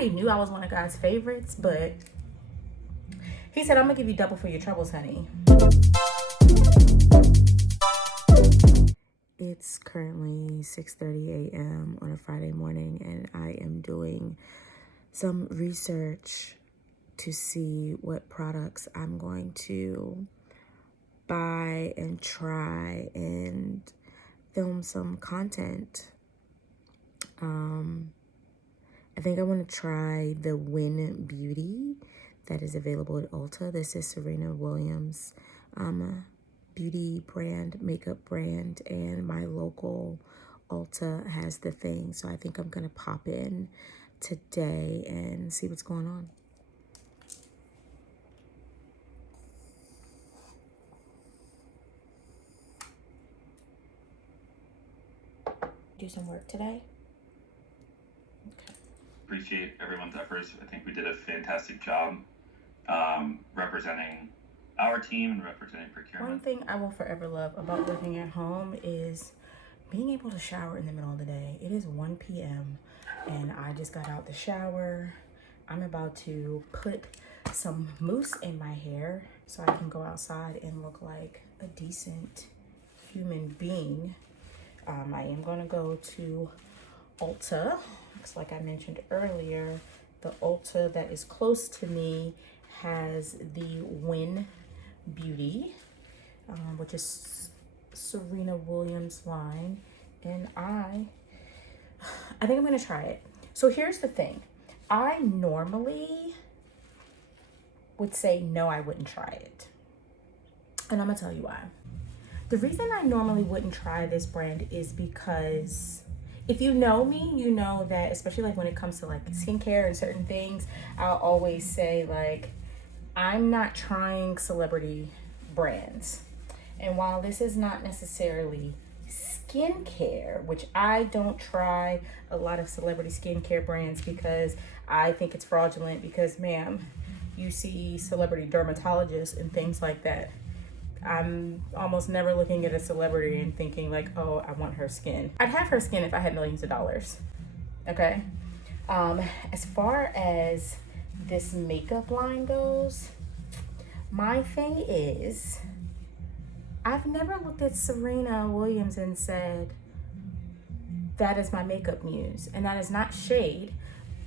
already knew I was one of God's favorites, but he said, I'm gonna give you double for your troubles, honey. It's currently 6:30 a.m. on a Friday morning, and I am doing some research to see what products I'm going to buy and try and film some content. I think I want to try the Win Beauty that is available at Ulta. This is Serena Williams' beauty brand, makeup brand, and my local Ulta has the thing. So I think I'm going to pop in today and see what's going on. Do some work today. Okay. Appreciate everyone's efforts. I think we did a fantastic job representing our team and representing procurement. One thing I will forever love about living at home is being able to shower in the middle of the day. It is 1 p.m. and I just got out the shower. I'm about to put some mousse in my hair so I can go outside and look like a decent human being. I am gonna go to Ulta. Looks like I mentioned earlier, the Ulta that is close to me has the Win Beauty, which is Serena Williams line, and I think I'm gonna try it. So here's the thing. I normally would say no, I wouldn't try it. And I'm gonna tell you why. The reason I normally wouldn't try this brand is because if you know me, you know that, especially like when it comes to like skincare and certain things, I'll always say like, I'm not trying celebrity brands. And while this is not necessarily skincare, which I don't try a lot of celebrity skincare brands because I think it's fraudulent, because ma'am, you see celebrity dermatologists and things like that. I'm almost never looking at a celebrity and thinking like, oh, I want her skin. I'd have her skin if I had millions of dollars, okay? As far as this makeup line goes, my thing is, I've never looked at Serena Williams and said, that is my makeup muse. And that is not shade,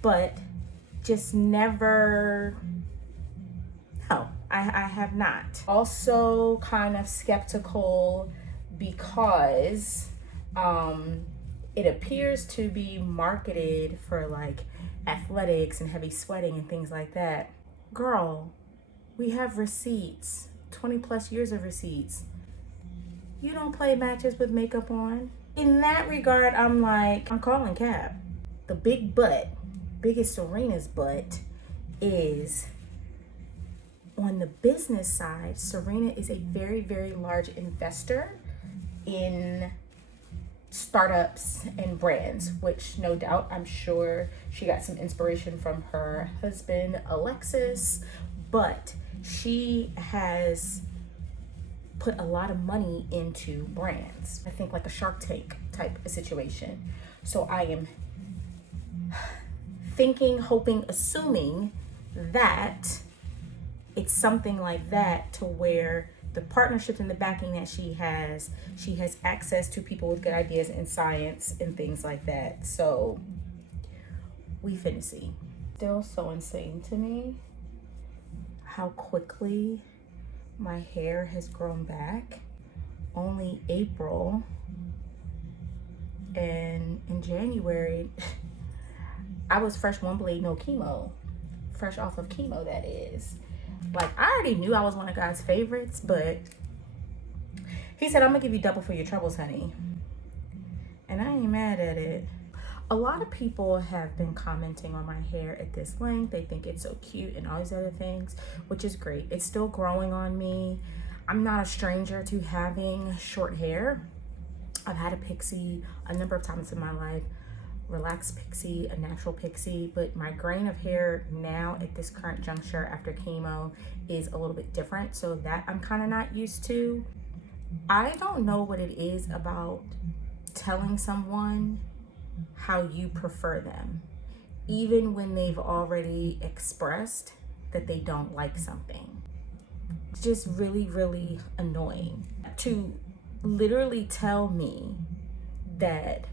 but just never, no, I have not. Also kind of skeptical because it appears to be marketed for like athletics and heavy sweating and things like that. Girl, we have receipts, 20 plus years of receipts. You don't play matches with makeup on. In that regard, I'm like, I'm calling cap. The big butt, biggest Serena's butt, is on the business side. Serena is a very, very large investor in startups and brands, which no doubt, I'm sure she got some inspiration from her husband, Alexis, but she has put a lot of money into brands. I think like a Shark Tank type of situation. So I am thinking, hoping, assuming that it's something like that, to where the partnerships and the backing that she has access to people with good ideas in science and things like that. So we finna see. Still so insane to me how quickly my hair has grown back. Only April, and in January I was fresh, one blade, no chemo, fresh off of chemo, that is. Like, I already knew I was one of God's favorites, but he said, I'm gonna give you double for your troubles, honey. And I ain't mad at it. A lot of people have been commenting on my hair at this length. They think it's so cute and all these other things, which is great. It's still growing on me. I'm not a stranger to having short hair. I've had a pixie a number of times in my life. Relaxed pixie, a natural pixie, but my grain of hair now at this current juncture after chemo is a little bit different, so that I'm kind of not used to. I don't know what it is about telling someone how you prefer them. even when they've already expressed that they don't like something. It's just really, really annoying to literally tell me that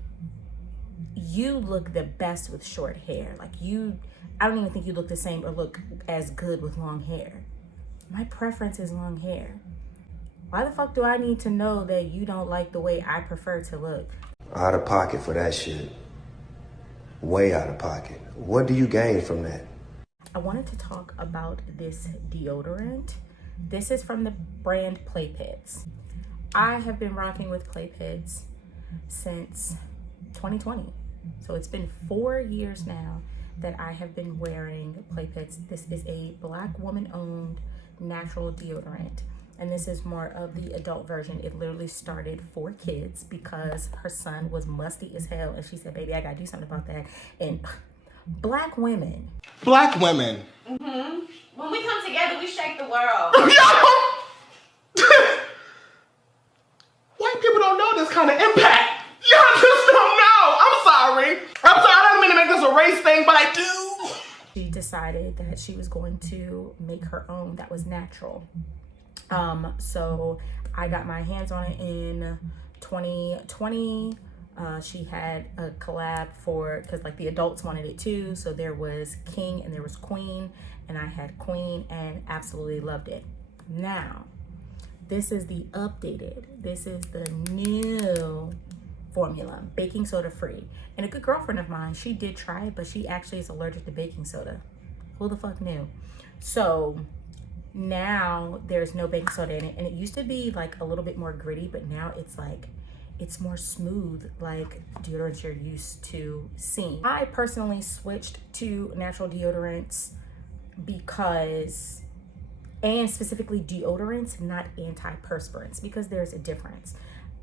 you look the best with short hair. Like I don't even think you look the same or look as good with long hair. My preference is long hair. Why the fuck do I need to know that you don't like the way I prefer to look? Out of pocket for that shit. Way out of pocket. What do you gain from that? I wanted to talk about this deodorant. This is from the brand Play Pits. I have been rocking with Play Pits since 2020. So it's been 4 years now that I have been wearing Play Pits. This is a Black woman-owned natural deodorant. And this is more of the adult version. It literally started for kids because her son was musty as hell. And she said, baby, I gotta do something about that. And Black women. Black women. Mm-hmm. When we come together, we shake the world. White people don't know this kind of impact. Y'all just don't know. I'm sorry. I don't mean to make this a race thing, but I do. She decided that she was going to make her own that was natural. So I got my hands on it in 2020. She had a collab because like the adults wanted it too. So there was King and there was Queen, and I had Queen and absolutely loved it. Now, this is the updated. This is the new formula, baking soda free. And a good girlfriend of mine, she did try it, but she actually is allergic to baking soda. Who the fuck knew? So now there's no baking soda in it, and it used to be like a little bit more gritty, but now it's like it's more smooth, like deodorants you're used to seeing. I personally switched to natural deodorants because, and specifically deodorants, not antiperspirants, because there's a difference.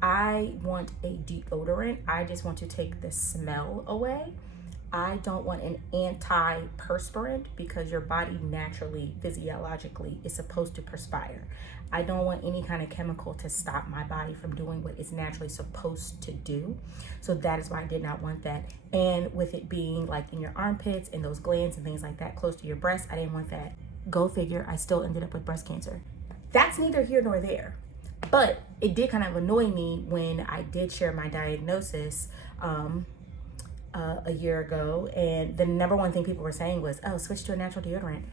I want a deodorant. I just want to take the smell away. I don't want an antiperspirant because your body naturally, physiologically is supposed to perspire. I don't want any kind of chemical to stop my body from doing what it's naturally supposed to do. So that is why I did not want that. And with it being like in your armpits and those glands and things like that close to your breast, I didn't want that. Go figure, I still ended up with breast cancer. That's neither here nor there. But it did kind of annoy me when I did share my diagnosis a year ago, and the number one thing people were saying was, oh, switch to a natural deodorant.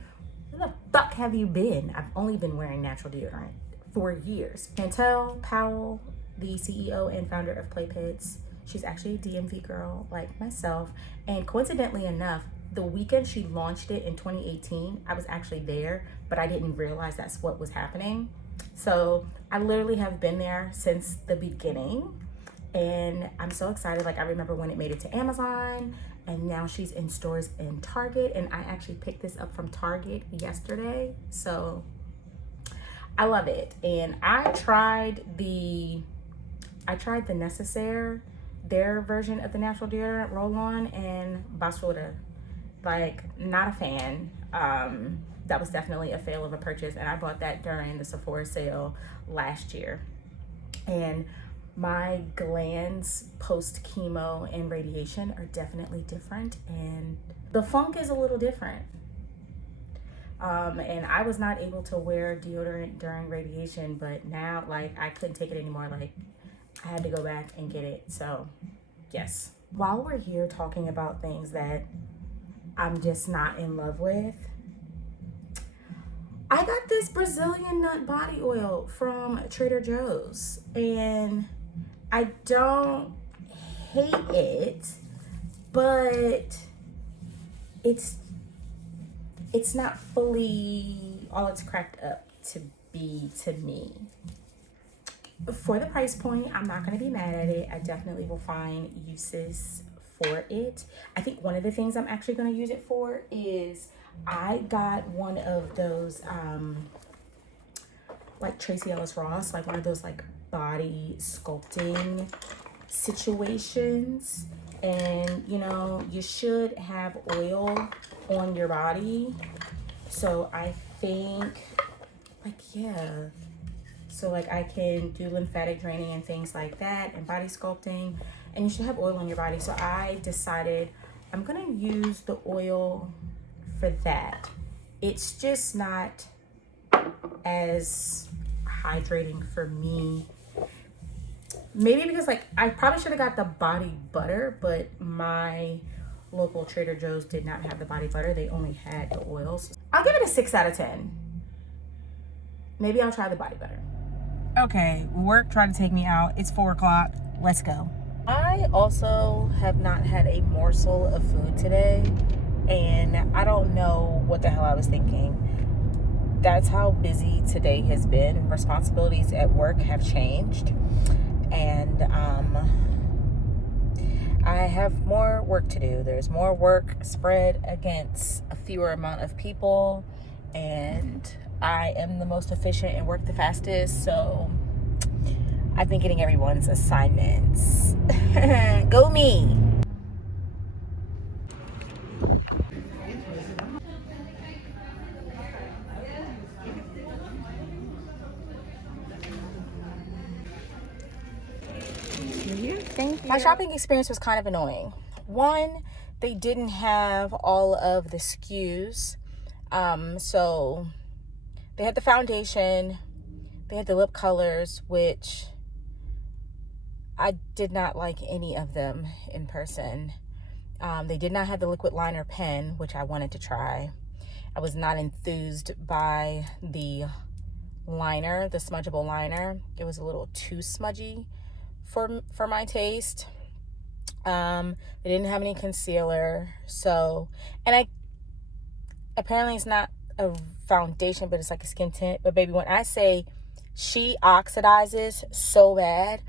Where the fuck have you been? I've only been wearing natural deodorant for years. Chantel Powell, the CEO and founder of Play Pits, she's actually a DMV girl like myself, and coincidentally enough, the weekend she launched it in 2018, I was actually there, but I didn't realize that's what was happening. So I literally have been there since the beginning, and I'm so excited. Like, I remember when it made it to Amazon, and now she's in stores in Target, and I actually picked this up from Target yesterday. So I love it. And I tried the Necessaire, their version of the natural deodorant roll-on, and basura. Like, not a fan. That was definitely a fail of a purchase, and I bought that during the Sephora sale last year. And my glands post chemo and radiation are definitely different, and the funk is a little different. And I was not able to wear deodorant during radiation, but now, like, I couldn't take it anymore. Like, I had to go back and get it. So yes, while we're here talking about things that I'm just not in love with, I got this Brazilian nut body oil from Trader Joe's, and I don't hate it, but it's not fully all it's cracked up to be to me. For the price point, I'm not going to be mad at it. I definitely will find uses for it. I think one of the things I'm actually going to use it for is I got one of those like Tracy Ellis Ross, like one of those like body sculpting situations, and you know, you should have oil on your body. So I think, like, yeah, so like I can do lymphatic draining and things like that, and body sculpting, and you should have oil on your body. So I decided I'm gonna use the oil for that. It's just not as hydrating for me. Maybe because like I probably should have got the body butter, but my local Trader Joe's did not have the body butter. They only had the oils. I'll give it a 6 out of 10. Maybe I'll try the body butter. Okay, work tried to take me out. It's 4 o'clock. Let's go. I also have not had a morsel of food today, and I don't know what the hell I was thinking. That's how busy today has been. Responsibilities at work have changed, and I have more work to do. There's more work spread against a fewer amount of people, and I am the most efficient and work the fastest, so I've been getting everyone's assignments. Go me! Thank you. My shopping experience was kind of annoying. One, they didn't have all of the SKUs. So they had the foundation, they had the lip colors, which I did not like any of them in person. They did not have the liquid liner pen, which I wanted to try. I was not enthused by the liner, the smudgeable liner. It was a little too smudgy for my taste. They didn't have any concealer. So, and apparently it's not a foundation, but it's like a skin tint. But baby, when I say she oxidizes so bad,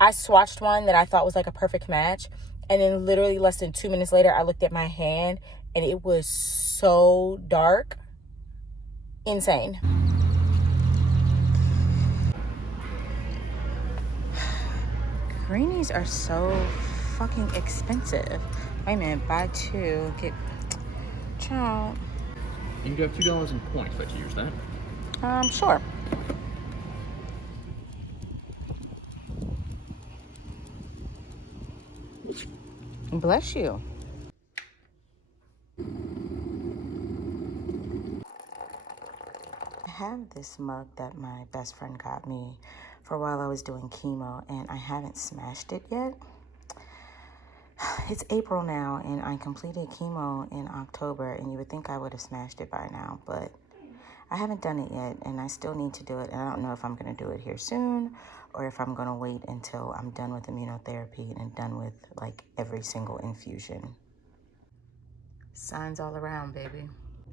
I swatched one that I thought was like a perfect match, and then literally less than 2 minutes later, I looked at my hand and it was so dark. Insane. Greenies are so fucking expensive. Wait a minute, buy 2, get... Child. You can have $2 in points. Like to use that? Sure. Bless you. I have this mug that my best friend got me for while I was doing chemo, and I haven't smashed it yet. It's April now, and I completed chemo in October, and you would think I would have smashed it by now, but I haven't done it yet, and I still need to do it. And I don't know if I'm going to do it here soon or if I'm going to wait until I'm done with immunotherapy and done with like every single infusion. Signs all around, baby.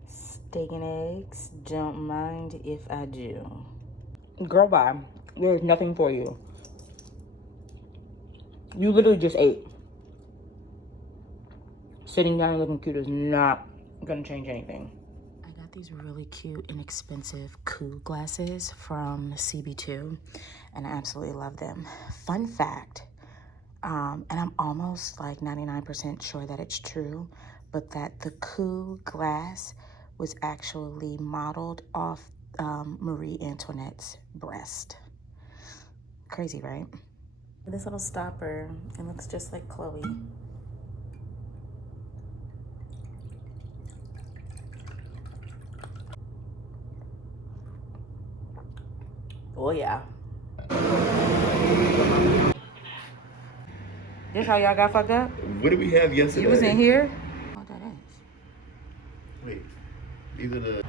Steak and eggs, don't mind if I do. Girl, bye. There's nothing for you. You literally just ate. Sitting down and looking cute is not gonna change anything. I got these really cute, inexpensive Koo glasses from CB2, and I absolutely love them. Fun fact, and I'm almost like 99% sure that it's true, but that the Koo glass was actually modeled off Marie Antoinette's breast. Crazy, right? This little stopper, it looks just like Chloe. Oh yeah. This how y'all got fucked up? What did we have yesterday? You was in here? Oh, that is. Wait, these are the...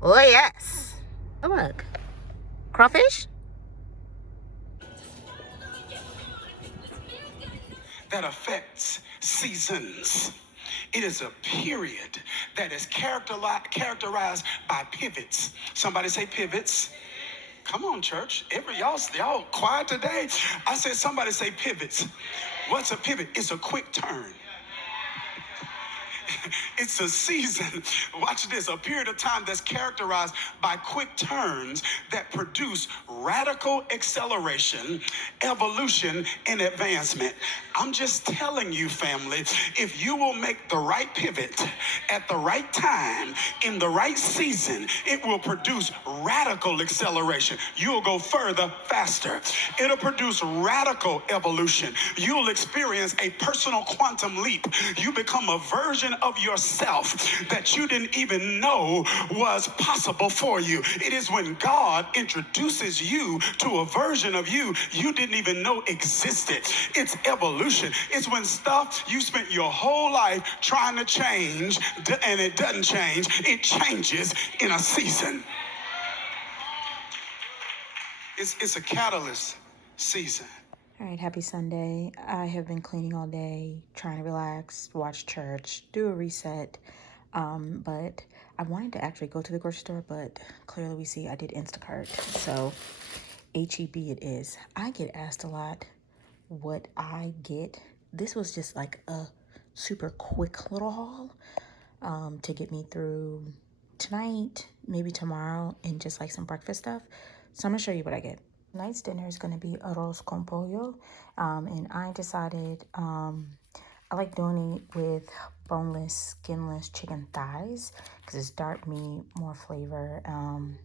Oh yes. Oh look. Crawfish? That affects seasons. It is a period that is characterized by pivots. Somebody say pivots. Come on, church. Y'all quiet today. I said somebody say pivots. What's a pivot? It's a quick turn. It's a season, watch this, a period of time that's characterized by quick turns that produce radical acceleration, evolution, and advancement. I'm just telling you, family, if you will make the right pivot at the right time, in the right season, it will produce radical acceleration. You'll go further faster. It'll produce radical evolution. You'll experience a personal quantum leap. You become a version of yourself that you didn't even know was possible for you. It is when God introduces you to a version of you you didn't even know existed. It's evolution. It's when stuff you spent your whole life trying to change and it doesn't change. It changes in a season. It's a catalyst season. All right, happy Sunday. I have been cleaning all day, trying to relax, watch church, do a reset. But I wanted to actually go to the grocery store, but clearly we see I did Instacart. So HEB it is. I get asked a lot what I get. This was just like a super quick little haul to get me through tonight, maybe tomorrow, and just like some breakfast stuff. So I'm gonna show you what I get. Tonight's dinner is gonna be arroz con pollo, and I decided I like doing it with boneless, skinless chicken thighs because it's dark meat, more flavor, and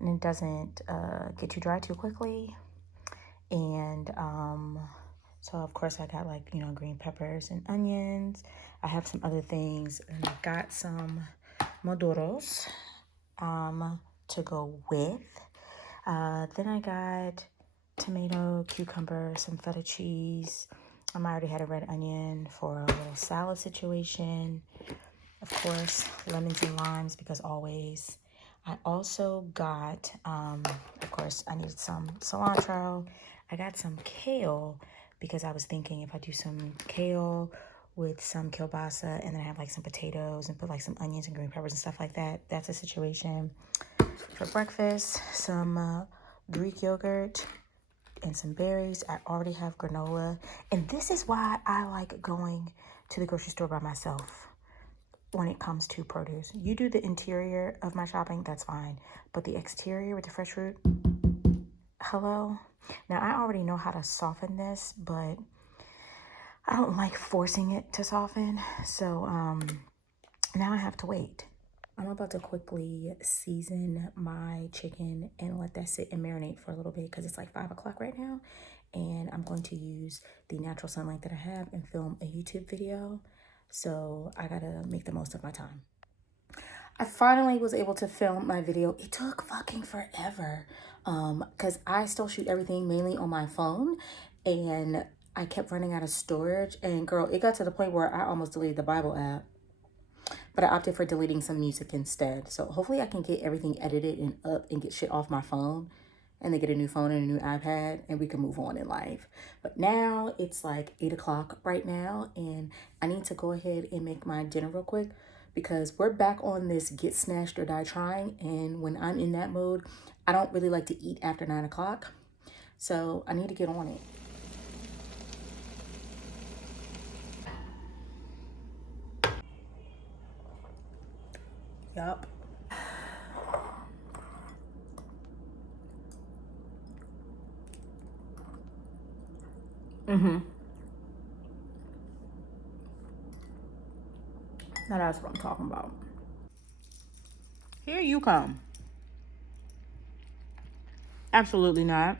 it doesn't get too dry too quickly. And so of course I got like, green peppers and onions. I have some other things, and I got some maduros to go with. Then I got tomato, cucumber, some feta cheese. I already had a red onion for a little salad situation. Of course, lemons and limes because always. I also got, of course, I needed some cilantro. I got some kale because I was thinking if I do some kale with some kielbasa and then I have like some potatoes and put like some onions and green peppers and stuff like that, that's a situation. For breakfast, some Greek yogurt and some berries. I already have granola. And this is why I like going to the grocery store by myself when it comes to produce. You do the interior of my shopping, that's fine. But the exterior with the fresh fruit, hello? Now, I already know how to soften this, but I don't like forcing it to soften. So now I have to wait. I'm about to quickly season my chicken and let that sit and marinate for a little bit because it's like 5 o'clock right now. And I'm going to use the natural sunlight that I have and film a YouTube video. So I gotta make the most of my time. I finally was able to film my video. It took fucking forever because I still shoot everything mainly on my phone. And I kept running out of storage. And girl, it got to the point where I almost deleted the Bible app. But I opted for deleting some music instead. So hopefully I can get everything edited and up and get shit off my phone. And then get a new phone and a new iPad. And we can move on in life. But now it's like 8 o'clock right now. And I need to go ahead and make my dinner real quick. Because we're back on this get snatched or die trying. And when I'm in that mode, I don't really like to eat after 9 o'clock. So I need to get on it. Yup. Now that's what I'm talking about. Here you come. Absolutely not.